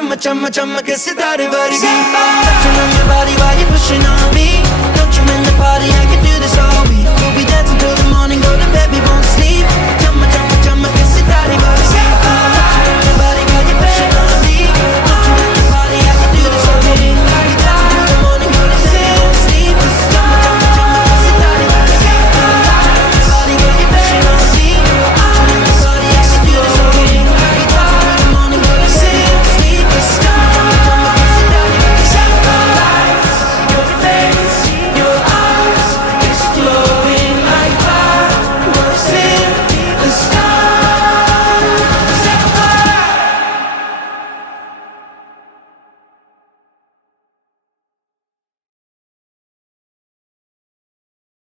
chumma chumma chumma ke sitare vargi. Touching on your body while you're pushing on me. Don't you in the party, I can do